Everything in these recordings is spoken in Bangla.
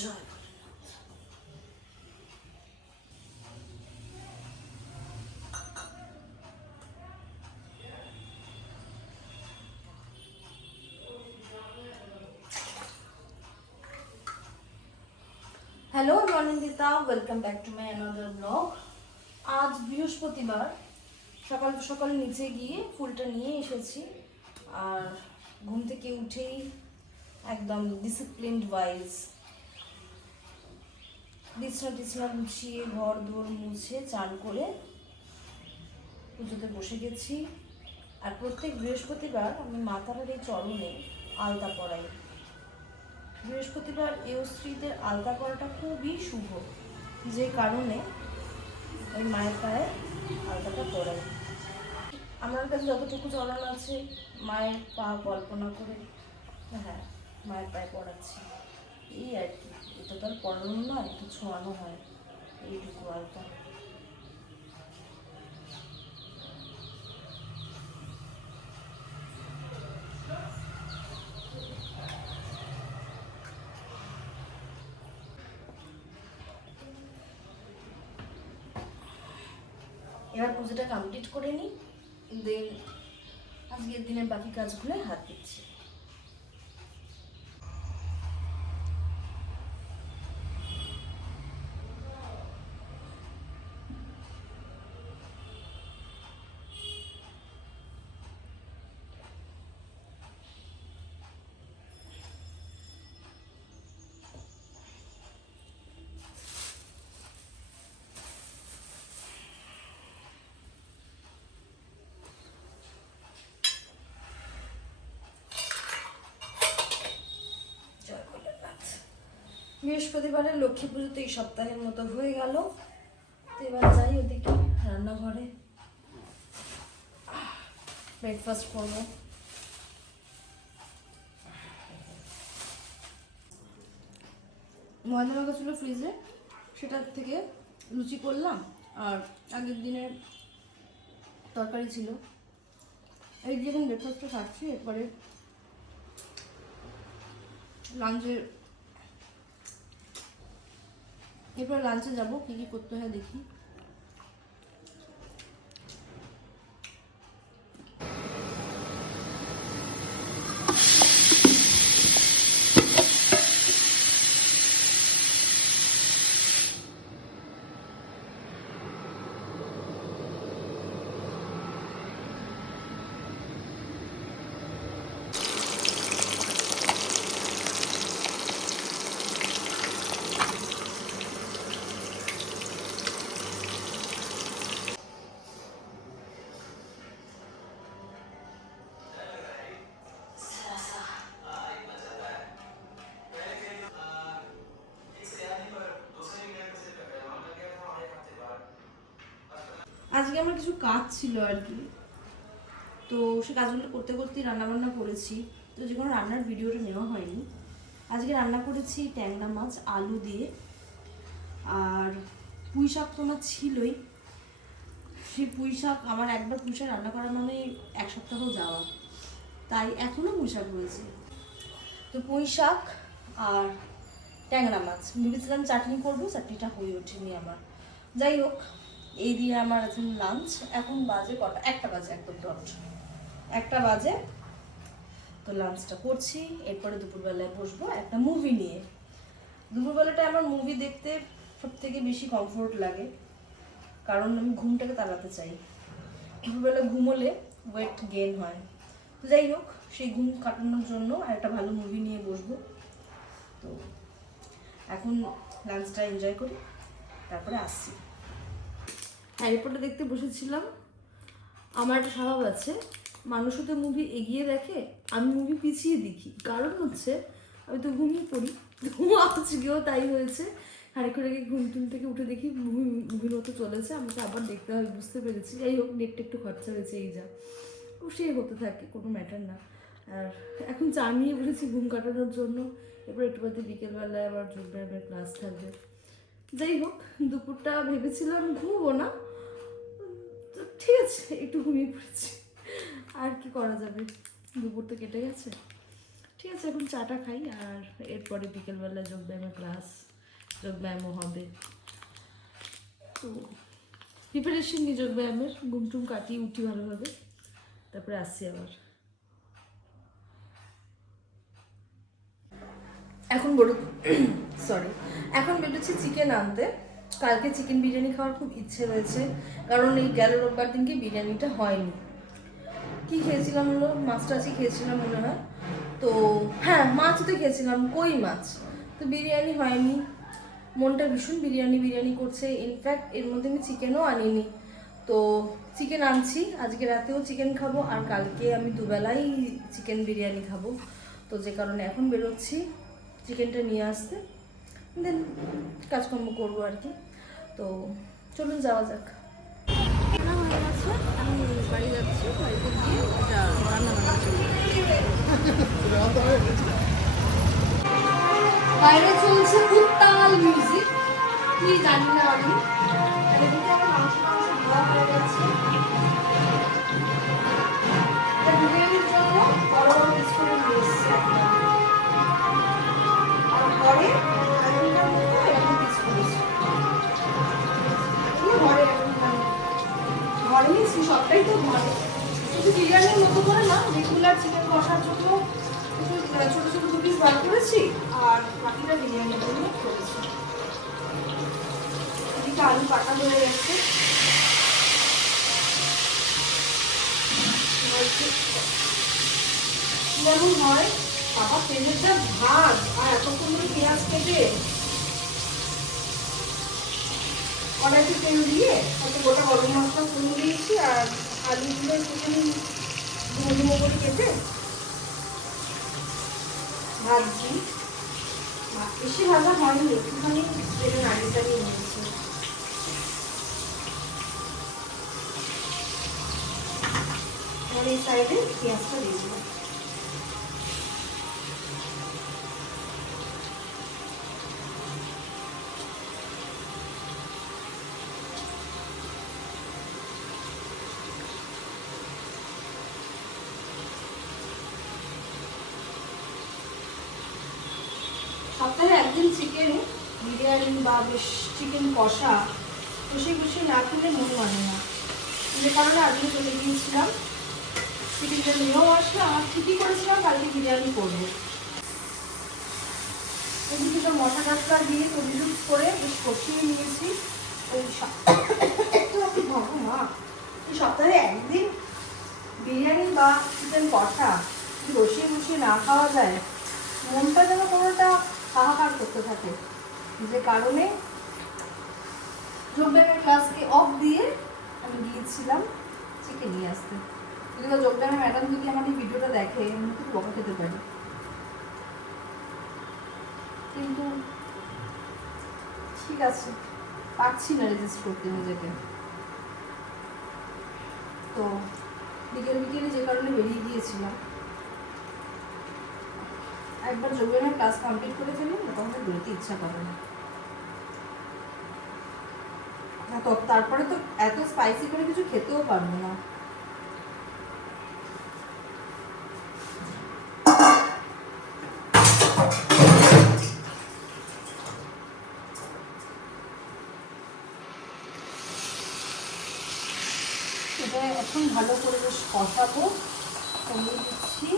জয় হ্যালো আমি Anindita welcome back to my another blog আজ বৃহস্পতিবার। সকাল সকাল নিচে গিয়ে ফুলটা নিয়ে এসেছি। আর ঘুম থেকে উঠেই একদম ডিসিপ্লিনড ওয়াইজ বিছনা টিছনা গুছিয়ে, ঘর দোর মুছে, চান করে পুজোতে বসে গেছি। আর প্রত্যেক বৃহস্পতিবার আমি মাতারার এই চরণে আলতা পরাই। বৃহস্পতিবার এও স্ত্রীদের আলতা করাটা খুবই শুভ, যে কারণে ওই মায়ের পায়ে আলতাটা পরাই। আমার কাছে যতটুকু চলন আছে, মায়ের পা কল্পনা করে হ্যাঁ মায়ের পায়ে পড়াচ্ছি এই আর কি। আর পড়ানো নয়, একটু ছোঁয়ানো হয়। এইটুকু আলতা এবার পুজোটা কমপ্লিট করে নিই দেন আজকের দিনের বাকি কাজগুলো হাত দিচ্ছি জয় ভোলেনাথ বৃহস্পতিবারের লক্ষ্মী পুজো তো এই সপ্তাহের মতো হয়ে গেল। তো এবার যাই ওদিকে রান্নাঘরে। ব্রেকফাস্ট করব। ময়দা মাখা ছিল ফ্রিজে সেটার থেকে লুচি করলাম, আর আগের দিনের তরকারি ছিল। এই যে এখন ব্রেকফাস্টটা খাচ্ছি, এরপরে লাঞ্চে এরপর লাঞ্চে যাব কি কি করতে হয় দেখি। আজকে আমার কিছু কাজ ছিল আর কি। তো সে কাজগুলো করতে করতেই রান্নাবান্না করেছি। তো যে কোনো রান্নার ভিডিওটা নেওয়া হয়নি। আজকে রান্না করেছি ট্যাংরা মাছ, আলু দিয়ে। আর পুঁই শাক তো আমার ছিলই। সেই পুঁই শাক আমার একবার পুঁই শাক রান্না করা মানে এক সপ্তাহ যাওয়া। তাই এখনও পুঁই শাক রয়েছে। তো পুঁই শাক আর ট্যাংরা মাছ। ভেবেছিলাম চাটনি করব, চাটনিটা হয়ে ওঠেনি আমার। যাই হোক এই দিয়ে আমার এখন লাঞ্চ এখন বাজে কটা, একটা বাজে একদম ডট একটা বাজে, তো লাঞ্চটা করছি, এরপরে দুপুরবেলায় বসবো একটা মুভি নিয়ে। দুপুরবেলাটা আমার মুভি দেখতে সব থেকে বেশি কমফোর্ট লাগে, কারণ আমি ঘুমটাকে তাড়াতে চাই। দুপুরবেলা ঘুমোলে ওয়েট গেন হয়। তো যাই হোক, সেই ঘুম কাটানোর জন্য একটা ভালো মুভি নিয়ে বসবো। তো এখন লাঞ্চটা এনজয় করি, তারপরে আসছি। হ্যারি পটার দেখতে বসেছিলাম। আমার একটা স্বভাব আছে, মানুষ তো মুভি এগিয়ে দেখে, আমি মুভি পিছিয়ে দেখি। কারণ হচ্ছে, আমি তো ঘুমিয়ে পড়ি। ঘুম আজকেও তাই হয়েছে। খানিক্ষণ আগে ঘুম টুম থেকে উঠে দেখি মুভি মুভির মতো চলেছে, আমাকে আবার দেখতে হবে, বুঝতে পেরেছি। যাই হোক, নেটটা একটু খরচা হয়েছে, এই যা। সে হতে থাকে, কোনো ম্যাটার না। আর এখন চা নিয়ে বসেছি ঘুম কাটানোর জন্য। এবার একটু বাদে বিকেলবেলায় আবার যোগব্যায়ামের ক্লাস থাকবে। যাই হোক, দুপুরটা ভেবেছিলাম ঘুমবো না ঠিক আছে, একটু ঘুমিয়ে পড়েছি। আর কি করা যাবে? দুপুর তো কেটে গেছে। ঠিক আছে, এখন চাটা খাই, আর এরপরে বিকেলবেলা যোগব্যায়ামের ক্লাস যোগব্যায়ামও হবে। তো প্রিপারেশন নিই যোগব্যায়ামের ঘুম টুম কাটিয়ে উঠি ভালোভাবে। তারপরে আসছি আবার। এখন বড় সরি এখন বেরোচ্ছি চিকেন আনতে। কালকে চিকেন বিরিয়ানি খাওয়ার খুব ইচ্ছে হয়েছে, কারণ এই গেল রোববার দিনকে বিরিয়ানিটা হয়নি। কি খেয়েছিলাম হলো? মাছ টাছই খেয়েছিলাম মনে হয়। তো হ্যাঁ মাছ তো খেয়েছিলাম, কই মাছ? তো বিরিয়ানি হয়নি। মনটা ভীষণ বিরিয়ানি বিরিয়ানি করছে। ইনফ্যাক্ট এর মধ্যে আমি চিকেনও আনিনি। তো চিকেন আনছি, আজকে রাতেও চিকেন খাব, আর কালকে আমি দুবেলাই চিকেন বিরিয়ানি খাব। তো যে কারণে এখন বেরোচ্ছি চিকেনটা নিয়ে আসতে। দেন কাজকর্ম করব আর কি। তো চলুন যাওয়া যাক। হয়ে গেছে আমি বাড়ি যাচ্ছি বাড়িতে গিয়ে এটা রান্না বাইরে চলছে খুব তাল মিউজিক। কি জানি না আমি। এদিকে আলু কাটা হয়ে গেছে। যেমন হয়? বাবা তেলের যা ভাত। আর এতক্ষণ ধরে পেঁয়াজ কেটে। কড়াইতে তেল দিয়ে হয়তো গোটা গরম মশলা ফুল দিয়েছি আর আলুগুলো একটুখানি ডুমো ডুমো করে কেটে ভাজছি। বেশি ভাজা হয়নি, একটুখানি তেলে নাড়িয়ে চাড়িয়ে নিয়েছি। আর এই সাইডে পেঁয়াজটা দিয়ে দিলাম সপ্তাহে একদিন চিকেন বিরিয়ানি বা বেশ চিকেন কষা বসে বসে না খেলে মন মানে না। কারণে আজকে চলে গিয়েছিলাম চিকেনটা নিয়েও আমার ঠিকই করেছিলাম কালকে বিরিয়ানি করব। এদিকে মশলা টশলা দিয়ে তৈরি করে কষিয়ে নিয়েছি। ওই সপ- মা? এই সপ্তাহে একদিন বিরিয়ানি বা চিকেন কষা বসিয়ে বসিয়ে না খাওয়া যায়, মনটা যেন কোনোটা হাহাকার করতে থাকে। যে কারণে যোগব্যায়ামের ক্লাসকে অফ দিয়ে আমি গিয়েছিলাম চিকেন নিয়ে আসতে। বা যোগব্যায়ামের ম্যাডাম যদি আমার এই ভিডিওটা দেখে, আমি খুব বকা খেতে পারি। কিন্তু ঠিক আছে, পারছি না রেজিস্ট করতে নিজেকে। তো বিকেল বিকেলে যে কারণে বেরিয়ে গিয়েছিলাম। একবার যোগব্যায়ামের ক্লাস কমপ্লিট করে ফেলি তখন বেরোতে ইচ্ছা করে না। তারপরে তো এত স্পাইসি করে কিছু খেতেও পারব না। কষাবো কমিয়ে দিচ্ছি।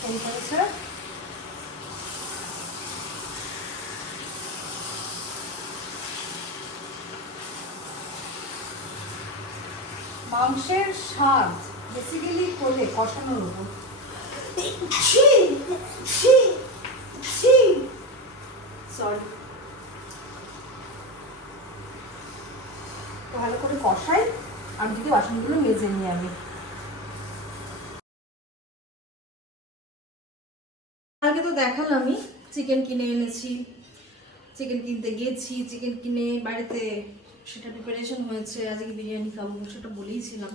টেম্পারেচার মাংসের স্বাদ বেসিক্যালি কোলে কষানোর উপর। সরি ভালো করে কষাই। আর যদি বাসনগুলো মেজে নিই আমি। দেখালামই। চিকেন কিনে এনেছি চিকেন কিনতে গেছি চিকেন কিনে বাড়িতে সেটা প্রিপারেশন হয়েছে, আজকে বিরিয়ানি খাব সেটা বলেইছিলাম।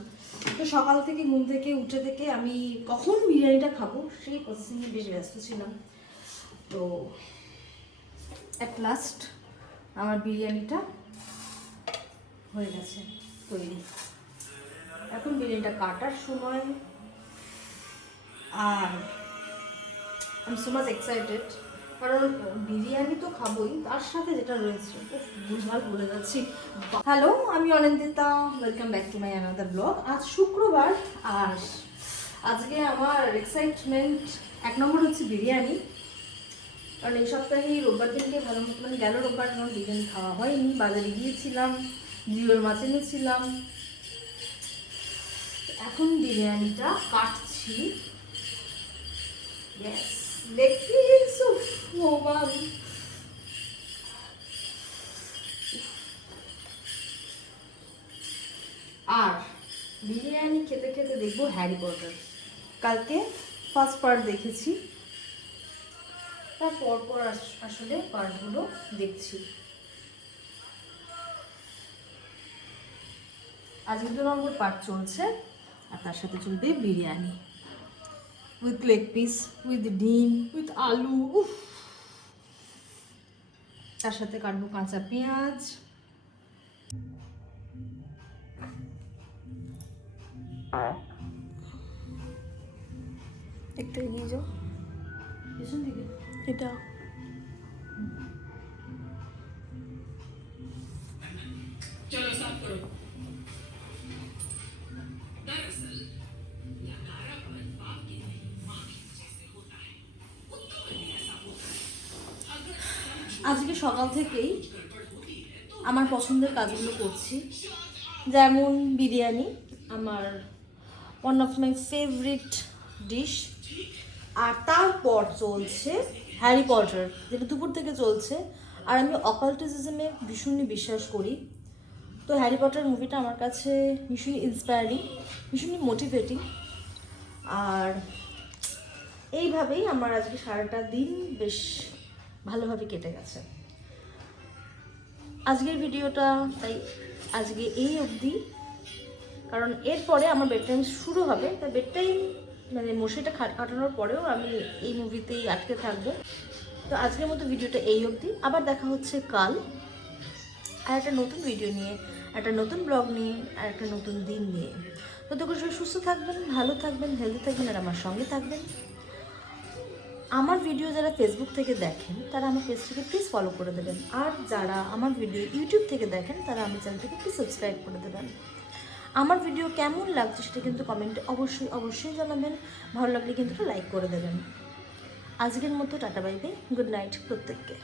তো সকাল থেকে ঘুম থেকে, উঠে থেকে আমি কখন বিরিয়ানিটা খাব সেই প্রসেসিংয়ে বেশ ব্যস্ত ছিলাম। তো অ্যাট লাস্ট আমার বিরিয়ানিটা হয়ে গেছে, তৈরি। এখন বিরিয়ানিটা কাটার সময় আর আই সো মাচ এক্সাইটেড কারণ বিরিয়ানি তো খাবোই, তার সাথে যেটা রয়েছে ভুলভাল বলে যাচ্ছি। হ্যালো আমি Anindita welcome back to my another blog আজ শুক্রবার, আর আজকে আমার এক্সাইটমেন্ট এক নম্বর হচ্ছে বিরিয়ানি। কারণ এই সপ্তাহে রোববার দিনকে ভালো মতো মানে গেল, রোববার আমার বিরিয়ানি খাওয়া হয়নি। বাজারে গিয়েছিলাম, জিওর মাছ এনেছিলাম। এখন বিরিয়ানিটা কাটছি। Yes. পিস উফ আর বিরিয়ানি খেতে খেতে দেখব হ্যারি পটার। কালকে ফার্স্ট পার্ট দেখেছি। তারপর পর আস- আসলে পার্টগুলো দেখছি। আজকে দু নম্বর পার্ট চলছে, আর তার সাথে চলবে biryani. With leg piece with ডিম উইথ আলু তার সাথে কাটবো কাঁচা পেঁয়াজ। একটু এগিয়ে যাও। পেছন দিকে? এটা। থেকেই আমার পছন্দের কাজগুলো করছি। যেমন বিরিয়ানি, আমার one of my favourite dish আর তারপর চলছে হ্যারি পটার যেটা দুপুর থেকে চলছে। আর আমি অকাল্টিজমে ভীষণই বিশ্বাস করি। তো হ্যারি পটার মুভিটা আমার কাছে ভীষণই ইন্সপায়ারিং ভীষণই মোটিভেটিং আর এইভাবেই আমার আজকে সারাটা দিন বেশ ভালোভাবে কেটে গেছে। আজকের ভিডিওটা, তাই আজকে এই অবধি। কারণ এরপরে আমার বেড টাইম শুরু হবে, তাই বেড টাইম মানে মশিটা খাট কাটানোর পরেও আমি এই মুভিতেই আটকে থাকব। তো আজকের মতো ভিডিওটা এই অবধি। আবার দেখা হচ্ছে কাল। আর একটা নতুন ভিডিও নিয়ে একটা নতুন ব্লগ নিয়ে, আর একটা নতুন দিন নিয়ে। ততক্ষণ সবাই সুস্থ থাকবেন, ভালো থাকবেন হেলদি থাকবেন, আর আমার সঙ্গে থাকবেন। আমার ভিডিও যারা ফেসবুক থেকে দেখেন, তারা আমার পেজটিকে প্লিজ ফলো করে দেবেন। আর যারা আমার ভিডিও ইউটিউব থেকে দেখেন, তারা আমার চ্যানেলটিকে প্লিজ সাবস্ক্রাইব করে দেবেন। আমার ভিডিও কেমন লাগছে সেটা কিন্তু কমেন্টে অবশ্যই অবশ্যই জানাবেন। ভালো লাগলে কিন্তু লাইক করে দেবেন। আজকের মতো, tata bye bye good night প্রত্যেককে।